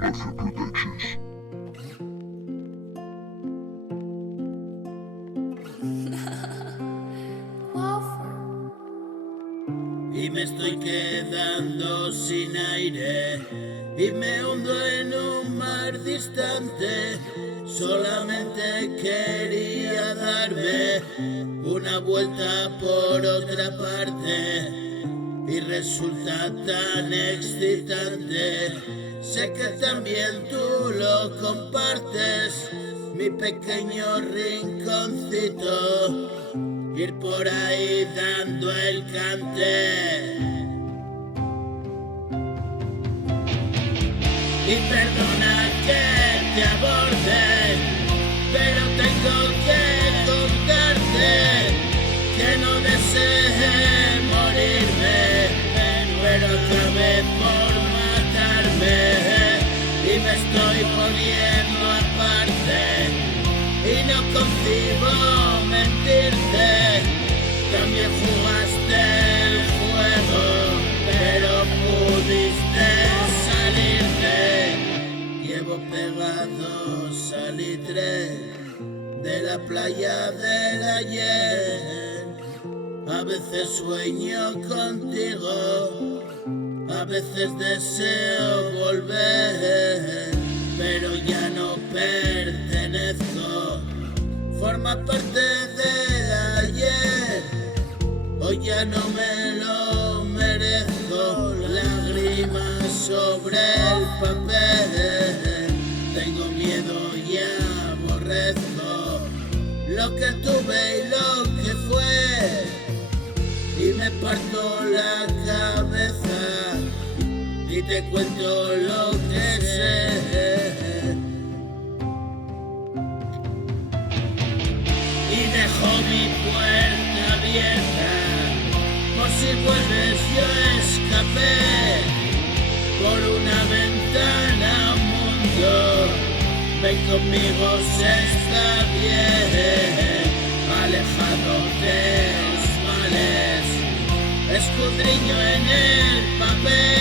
Mafia Productions. Y me estoy quedando sin aire y me hundo en un mar distante. Solamente quería darme una vuelta por otra parte y resulta tan excitante. Sé que también tú lo compartes, mi pequeño rinconcito, ir por ahí dando el cante. Y perdona que te aborde, pero tengo que contarte que no desee morirme, pero acabé por matarme. Y me estoy poniendo aparte y no concibo mentirte. También jugaste el juego, pero pudiste salirte. Llevo pegado salitre de la playa del ayer. A veces sueño contigo, a veces deseo volver, pero ya no pertenezco. Forma parte del ayer, hoy ya no me lo merezco. Lágrimas sobre el papel, tengo miedo y aborrezco lo que tuve y lo que fue, y me parto la cabeza y te cuento lo que sé. Y dejo mi puerta abierta, por si vuelves yo escapé por una ventana a un mundo. Ven conmigo si está bien, alejado de los males, escudriño en el papel.